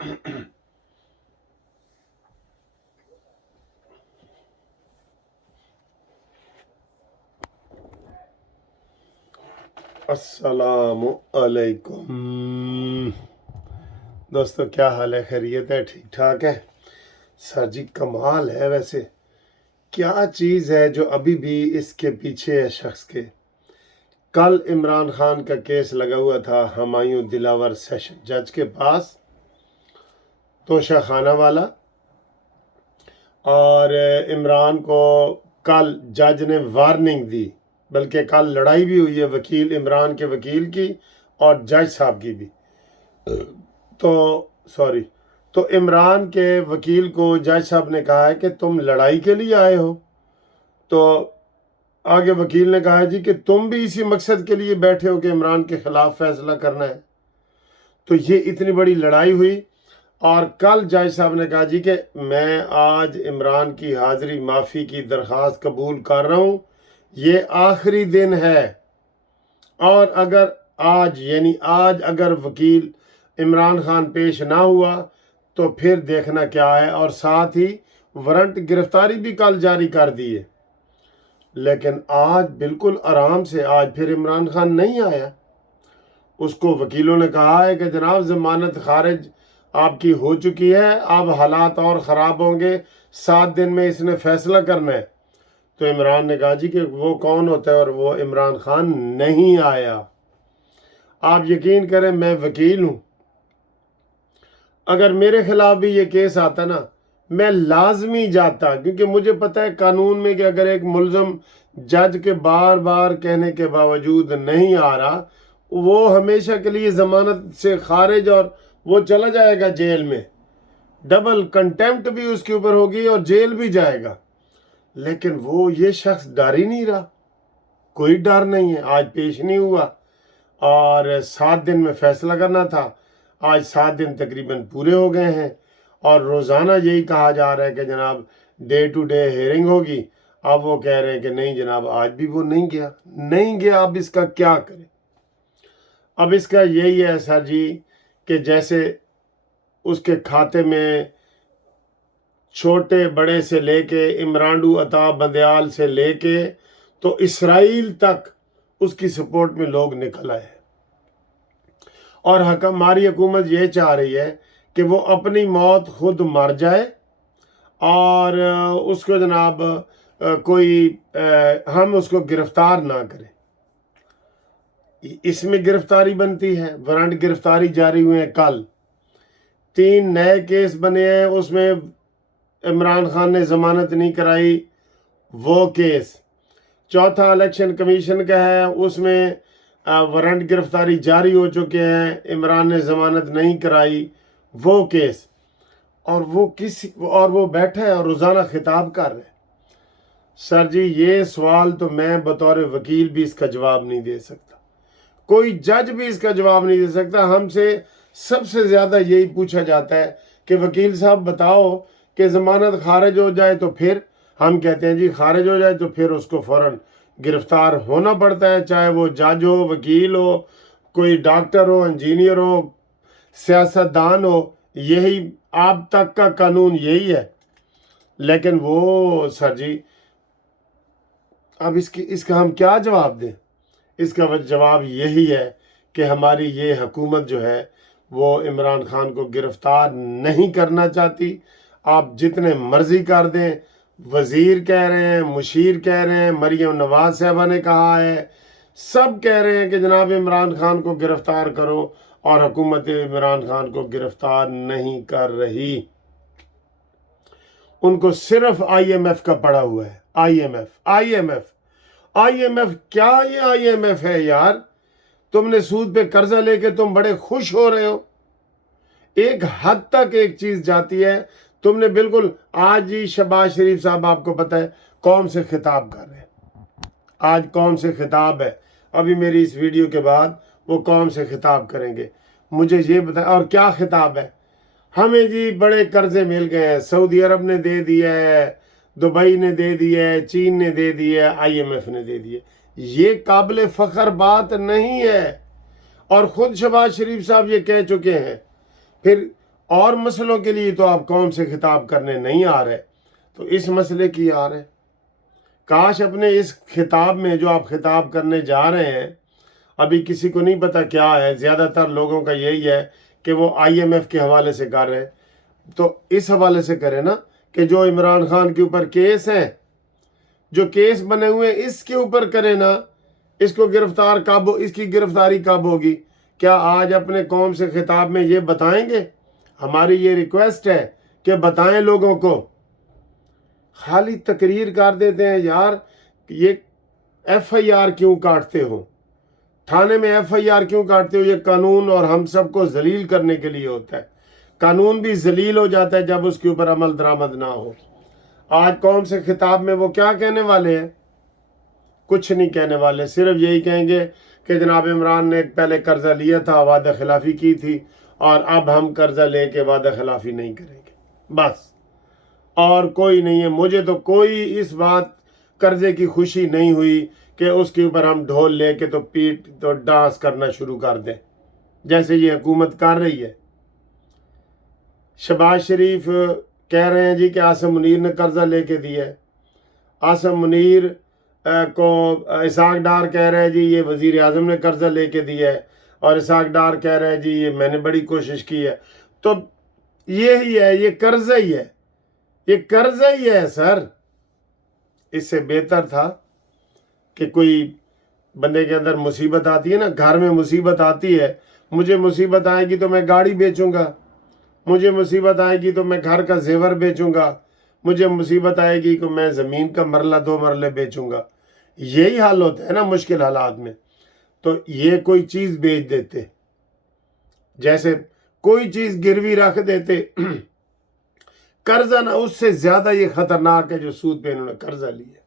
السلام علیکم دوستو، کیا حال ہے؟ خیریت ہے؟ ٹھیک ٹھاک ہے؟ سر جی کمال ہے ویسے، کیا چیز ہے جو ابھی بھی اس کے پیچھے ہے شخص کے۔ کل عمران خان کا کیس لگا ہوا تھا ہمایوں دلاور سیشن جج کے پاس، توشہ خانہ والا، اور عمران کو کل جج نے وارننگ دی، بلکہ کل لڑائی بھی ہوئی ہے وکیل عمران کے وکیل کی اور جج صاحب کی بھی۔ تو عمران کے وکیل کو جج صاحب نے کہا ہے کہ تم لڑائی کے لیے آئے ہو، تو آگے وکیل نے کہا جی کہ تم بھی اسی مقصد کے لیے بیٹھے ہو کہ عمران کے خلاف فیصلہ کرنا ہے۔ تو یہ اتنی بڑی لڑائی ہوئی، اور کل جج صاحب نے کہا جی کہ میں آج عمران کی حاضری معافی کی درخواست قبول کر رہا ہوں، یہ آخری دن ہے، اور اگر آج اگر وکیل عمران خان پیش نہ ہوا تو پھر دیکھنا کیا ہے، اور ساتھ ہی وارنٹ گرفتاری بھی کل جاری کر دی ہے۔ لیکن آج بالکل آرام سے آج پھر عمران خان نہیں آیا۔ اس کو وکیلوں نے کہا ہے کہ جناب ضمانت خارج آپ کی ہو چکی ہے، اب حالات اور خراب ہوں گے، 7 دن میں اس نے فیصلہ کرنا ہے۔ تو عمران نے کہا جی کہ وہ کون ہوتا ہے، اور وہ عمران خان نہیں آیا۔ آپ یقین کریں میں وکیل ہوں، اگر میرے خلاف بھی یہ کیس آتا نا میں لازمی جاتا، کیونکہ مجھے پتہ ہے قانون میں کہ اگر ایک ملزم جج کے بار بار کہنے کے باوجود نہیں آ رہا، وہ ہمیشہ کے لیے ضمانت سے خارج، اور وہ چلا جائے گا جیل میں، ڈبل کنٹیمپٹ بھی اس کے اوپر ہوگی اور جیل بھی جائے گا۔ لیکن وہ یہ شخص ڈر ہی نہیں رہا، کوئی ڈر نہیں ہے، آج پیش نہیں ہوا، اور 7 دن میں فیصلہ کرنا تھا، آج 7 دن تقریباً پورے ہو گئے ہیں، اور روزانہ یہی کہا جا رہا ہے کہ جناب ڈے ٹو ڈے ہیئرنگ ہوگی۔ اب وہ کہہ رہے ہیں کہ نہیں جناب آج بھی وہ نہیں گیا، اب اس کا کیا کریں؟ اب اس کا یہی ہے سر جی کہ جیسے اس کے کھاتے میں چھوٹے بڑے سے لے کے عمرانڈو عطا بندیال سے لے کے تو اسرائیل تک اس کی سپورٹ میں لوگ نکل آئے، اور ہماری حکومت یہ چاہ رہی ہے کہ وہ اپنی موت خود مر جائے، اور اس کو جناب ہم اس کو گرفتار نہ کریں۔ اس میں گرفتاری بنتی ہے، وارنٹ گرفتاری جاری ہوئے ہیں کل، 3 نئے کیس بنے ہیں، اس میں عمران خان نے ضمانت نہیں کرائی، وہ کیس 4تھا الیکشن کمیشن کا ہے، اس میں وارنٹ گرفتاری جاری ہو چکے ہیں، عمران نے ضمانت نہیں کرائی، وہ کیس، اور وہ بیٹھا ہے اور روزانہ خطاب کر رہے ہیں۔ سر جی یہ سوال تو میں بطور وکیل بھی اس کا جواب نہیں دے سکتا، کوئی جج بھی اس کا جواب نہیں دے سکتا۔ ہم سے سب سے زیادہ یہی پوچھا جاتا ہے کہ وکیل صاحب بتاؤ کہ ضمانت خارج ہو جائے تو پھر، ہم کہتے ہیں جی خارج ہو جائے تو پھر اس کو فوراً گرفتار ہونا پڑتا ہے، چاہے وہ جج ہو، وکیل ہو، کوئی ڈاکٹر ہو، انجینئر ہو، سیاستدان ہو، یہی آپ تک کا قانون یہی ہے۔ لیکن وہ سر جی اب اس کا ہم کیا جواب دیں؟ اس کا جواب یہی ہے کہ ہماری یہ حکومت جو ہے وہ عمران خان کو گرفتار نہیں کرنا چاہتی۔ آپ جتنے مرضی کر دیں، وزیر کہہ رہے ہیں، مشیر کہہ رہے ہیں، مریم نواز صاحبہ نے کہا ہے، سب کہہ رہے ہیں کہ جناب عمران خان کو گرفتار کرو، اور حکومت عمران خان کو گرفتار نہیں کر رہی۔ ان کو صرف آئی ایم ایف کا پڑا ہوا ہے، آئی ایم ایف کیا؟ یہ آئی ایم ایف ہے یار، تم نے سود پہ قرضہ لے کے تم بڑے خوش ہو رہے ہو، ایک حد تک ایک چیز جاتی ہے۔ تم نے بالکل آج ہی شہباز شریف صاحب آپ کو پتہ ہے قوم سے خطاب کر رہے ہیں، آج قوم سے خطاب ہے، ابھی میری اس ویڈیو کے بعد وہ قوم سے خطاب کریں گے۔ مجھے یہ بتائیں اور کیا خطاب ہے؟ ہمیں جی بڑے قرضے مل گئے ہیں، سعودی عرب نے دے دیا ہے، دبئی نے دے دیا ہے، چین نے دے دیا ہے، آئی ایم ایف نے دے دیا ہے۔ یہ قابل فخر بات نہیں ہے، اور خود شہباز شریف صاحب یہ کہہ چکے ہیں۔ پھر اور مسئلوں کے لیے تو آپ قوم سے خطاب کرنے نہیں آ رہے، تو اس مسئلے کی آ رہے۔ کاش اپنے اس خطاب میں جو آپ خطاب کرنے جا رہے ہیں، ابھی کسی کو نہیں پتا کیا ہے، زیادہ تر لوگوں کا یہی ہے کہ وہ IMF کے حوالے سے کر رہے ہیں، تو اس حوالے سے کریں نا کہ جو عمران خان کے اوپر کیس ہیں، جو کیس بنے ہوئے ہیں، اس کے اوپر کریں نا، اس کو اس کی گرفتاری کب ہوگی؟ کیا آج اپنے قوم سے خطاب میں یہ بتائیں گے؟ ہماری یہ ریکویسٹ ہے کہ بتائیں لوگوں کو۔ خالی تقریر کر دیتے ہیں یار، یہ FIR کیوں کاٹتے ہو؟ تھانے میں FIR کیوں کاٹتے ہو؟ یہ قانون اور ہم سب کو ذلیل کرنے کے لیے ہوتا ہے۔ قانون بھی ذلیل ہو جاتا ہے جب اس کے اوپر عمل درآمد نہ ہو۔ آج قوم سے خطاب میں وہ کیا کہنے والے ہیں؟ کچھ نہیں کہنے والے، صرف یہی کہیں گے کہ جناب عمران نے پہلے قرضہ لیا تھا، وعدہ خلافی کی تھی، اور اب ہم قرضہ لے کے وعدہ خلافی نہیں کریں گے، بس۔ اور کوئی نہیں ہے۔ مجھے تو کوئی اس بات قرضے کی خوشی نہیں ہوئی کہ اس کے اوپر ہم ڈھول لے کے تو ڈانس کرنا شروع کر دیں جیسے یہ حکومت کر رہی ہے۔ شہباز شریف کہہ رہے ہیں جی کہ عاصم منیر نے قرضہ لے کے دیا ہے۔ عاصم منیر کو اسحاق ڈار کہہ رہے ہیں جی یہ وزیر اعظم نے قرضہ لے کے دیا ہے، اور اسحاق ڈار کہہ رہے ہیں جی یہ میں نے بڑی کوشش کی ہے۔ تو یہی ہے، یہ قرضہ ہی ہے، یہ قرضہ ہی ہے سر۔ اس سے بہتر تھا کہ کوئی بندے کے اندر مصیبت آتی ہے نا، گھر میں مصیبت آتی ہے، مجھے مصیبت آئے گی تو میں گاڑی بیچوں گا، مجھے مصیبت آئے گی تو میں گھر کا زیور بیچوں گا، مجھے مصیبت آئے گی کہ میں زمین کا مرلہ 2 مرلے بیچوں گا۔ یہی حال ہوتا ہے نا مشکل حالات میں۔ تو یہ کوئی چیز بیچ دیتے، جیسے کوئی چیز گروی رکھ دیتے، قرضہ نہ، اس سے زیادہ یہ خطرناک ہے جو سود پہ انہوں نے قرضہ لیا،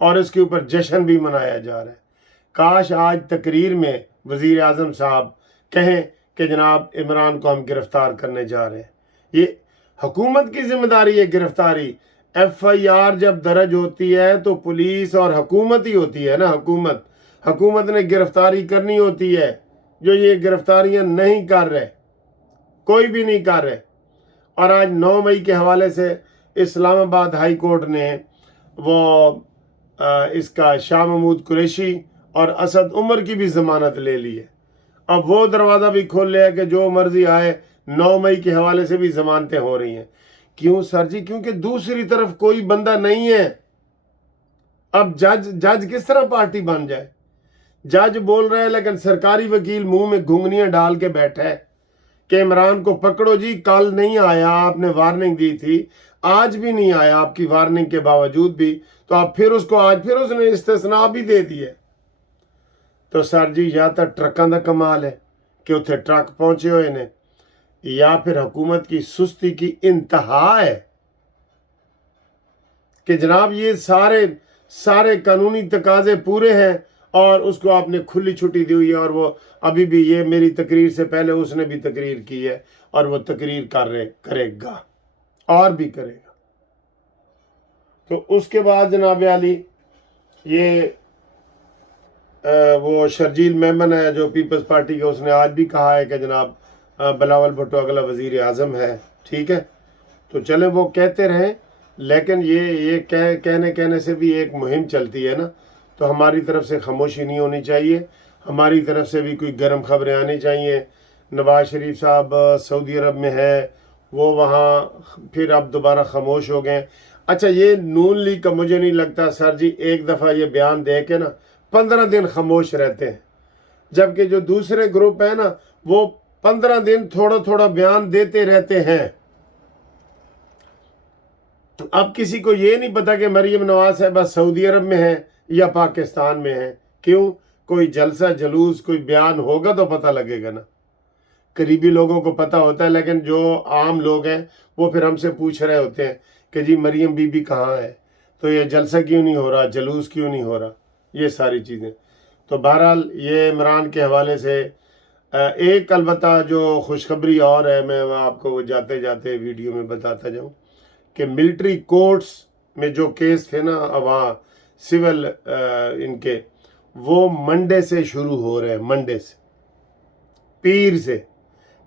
اور اس کے اوپر جشن بھی منایا جا رہا ہے۔ کاش آج تقریر میں وزیر اعظم صاحب کہیں کہ جناب عمران کو ہم گرفتار کرنے جا رہے ہیں۔ یہ حکومت کی ذمہ داری ہے گرفتاری۔ FIR جب درج ہوتی ہے تو پولیس اور حکومت ہی ہوتی ہے نا، حکومت نے گرفتاری کرنی ہوتی ہے۔ جو یہ گرفتاریاں نہیں کر رہے، کوئی بھی نہیں کر رہے۔ اور آج 9 مئی کے حوالے سے اسلام آباد ہائی کورٹ نے وہ اس کا شاہ محمود قریشی اور اسد عمر کی بھی ضمانت لے لی ہے۔ اب وہ دروازہ بھی کھول لیا کہ جو مرضی آئے، 9 مئی کے حوالے سے بھی ضمانتیں ہو رہی ہیں۔ کیوں سر جی؟ کیونکہ دوسری طرف کوئی بندہ نہیں ہے۔ اب جج کس طرح پارٹی بن جائے؟ جج بول رہے ہیں لیکن سرکاری وکیل منہ میں گھنگنیاں ڈال کے بیٹھا ہے کہ عمران کو پکڑو جی، کل نہیں آیا، آپ نے وارننگ دی تھی، آج بھی نہیں آیا آپ کی وارننگ کے باوجود بھی، تو آپ پھر اس کو آج پھر اس نے استثناء بھی دے دی ہے۔ تو سر جی یا تو ٹرکاں دا کمال ہے کہ اتنے ٹرک پہنچے ہوئے نے، یا پھر حکومت کی سستی کی انتہا ہے کہ جناب یہ سارے قانونی تقاضے پورے ہیں اور اس کو آپ نے کھلی چھٹی دی ہوئی ہے، اور وہ ابھی بھی، یہ میری تقریر سے پہلے اس نے بھی تقریر کی ہے اور وہ تقریر کرے گا اور بھی کرے گا۔ تو اس کے بعد جناب علی یہ وہ شرجیل میمن ہے جو پیپلز پارٹی کے، اس نے آج بھی کہا ہے کہ جناب بلاول بھٹو اگلا وزیر اعظم ہے۔ ٹھیک ہے، تو چلیں وہ کہتے رہیں، لیکن یہ کہنے سے بھی ایک مہم چلتی ہے نا، تو ہماری طرف سے خاموشی نہیں ہونی چاہیے، ہماری طرف سے بھی کوئی گرم خبریں آنی چاہیے۔ نواز شریف صاحب سعودی عرب میں ہے، وہ وہاں پھر اب دوبارہ خاموش ہو گئے۔ اچھا، یہ نون لیگ کا مجھے نہیں لگتا سر جی ایک دفعہ یہ بیان دے کے نا 15 دن خاموش رہتے ہیں، جبکہ جو دوسرے گروپ ہیں نا وہ 15 دن تھوڑا بیان دیتے رہتے ہیں۔ اب کسی کو یہ نہیں پتا کہ مریم نواز صاحبہ سعودی عرب میں ہے یا پاکستان میں ہے۔ کیوں؟ کوئی جلسہ جلوس، کوئی بیان ہوگا تو پتہ لگے گا نا۔ قریبی لوگوں کو پتہ ہوتا ہے، لیکن جو عام لوگ ہیں وہ پھر ہم سے پوچھ رہے ہوتے ہیں کہ جی مریم بی بی کہاں ہے، تو یہ جلسہ کیوں نہیں ہو رہا، جلوس کیوں نہیں ہو رہا، یہ ساری چیزیں۔ تو بہرحال یہ عمران کے حوالے سے ایک البتہ جو خوشخبری اور ہے، میں آپ کو وہ جاتے جاتے ویڈیو میں بتاتا جاؤں کہ ملٹری کورٹس میں جو کیس تھے نا وہاں سول ان کے، وہ منڈے سے شروع ہو رہے ہیں، منڈے سے، پیر سے